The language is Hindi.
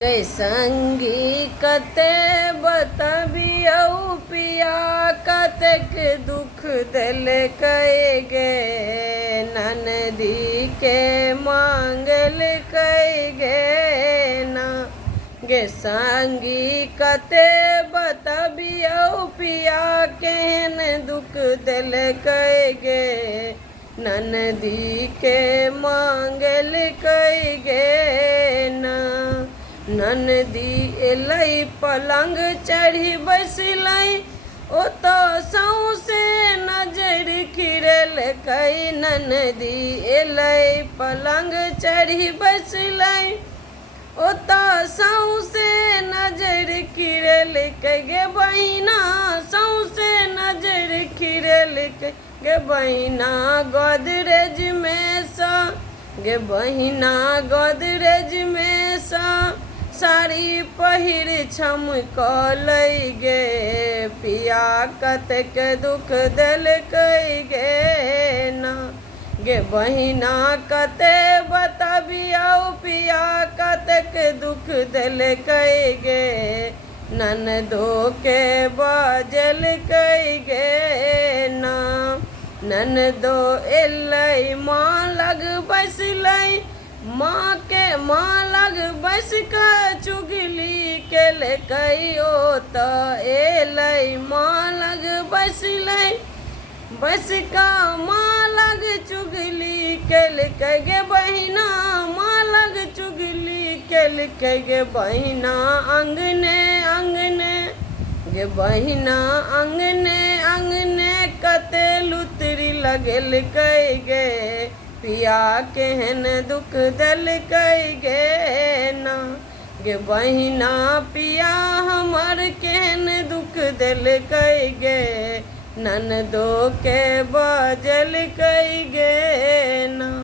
रे संगी कते बतबियौ पिया कतेक दुख दिल कई गे ननदी के मांगल कई गे ना गे संगी कते बतबियौ पिया केहन दुख दिल कई गे ननदी के मांगल कई गे ना ननदी एलै पलंग चढ़ी बैसलै ओ तो सौसे नजर खिरल कई ननदी एलै पलंग चढ़ी बैसलै ओ तो सौसे नजर खिरल कई गे बहिना सौसे नजर खिरल कई गे बहिना गोदरेज में सा गे बहिना गोदरेज में सा साड़ी पहिर छमकलै गे पिया कतेक दुख दिल कई गे ना गे बहिना कते बतबियौ पिया कतेक दुख दिल कई गे ननदो के बाजल कई गे ना ननदो एलै माँ लग बैसलै माँ लग बैस कऽ चुगली केलकै ओ तऽ एलै माँ लग बैसलै बैस कऽ माँ लग चुगली केलकै गे बहिना माँ लग चुगली केलकै गे बहिना अंगने अंगने गे बहिना अंगने अंगने कते लुतरी लगेलकै गे पिया केहन दुख दिल कई गे ना गे बहिना पिया हमर केहन दुख दिल कई गे ननदो के बाजल कई गे